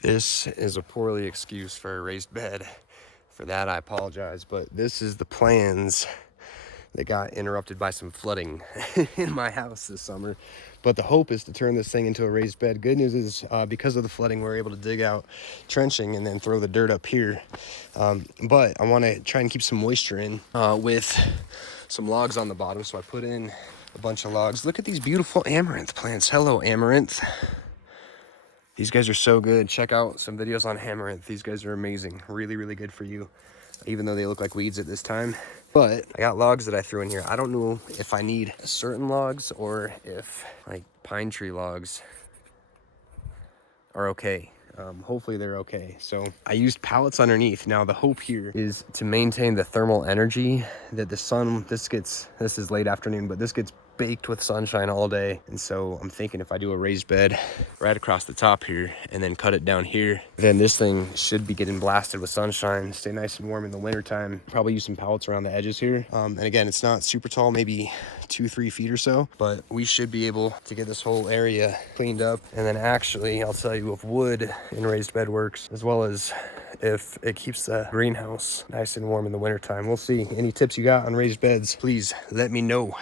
This is a poorly excuse for a raised bed. For that, I apologize, but this is the plans that got interrupted by some flooding in my house this summer. But the hope is to turn this thing into a raised bed. Good news is because of the flooding, we're able to dig out trenching and then throw the dirt up here. But I want to try and keep some moisture in with some logs on the bottom. So I put in a bunch of logs. Look at these beautiful amaranth plants. Hello, amaranth. These guys are so good. Check out some videos on amaranth. These guys are amazing. Really, really good for you, even though they look like weeds at this time. But I got logs that I threw in here. I don't know if I need certain logs or if like pine tree logs are okay. Hopefully they're okay. So I used pallets underneath. Now the hope here is to maintain the thermal energy that the sun, this is late afternoon, but this gets baked with sunshine all day. And so I'm thinking if I do a raised bed right across the top here and then cut it down here, then this thing should be getting blasted with sunshine, stay nice and warm in the wintertime. Probably use some pallets around the edges here. And again, it's not super tall, maybe 2-3 feet or so, but we should be able to get this whole area cleaned up. And then actually, I'll tell you if wood in raised bed works, as well as if it keeps the greenhouse nice and warm in the wintertime. We'll see. Any tips you got on raised beds, please let me know.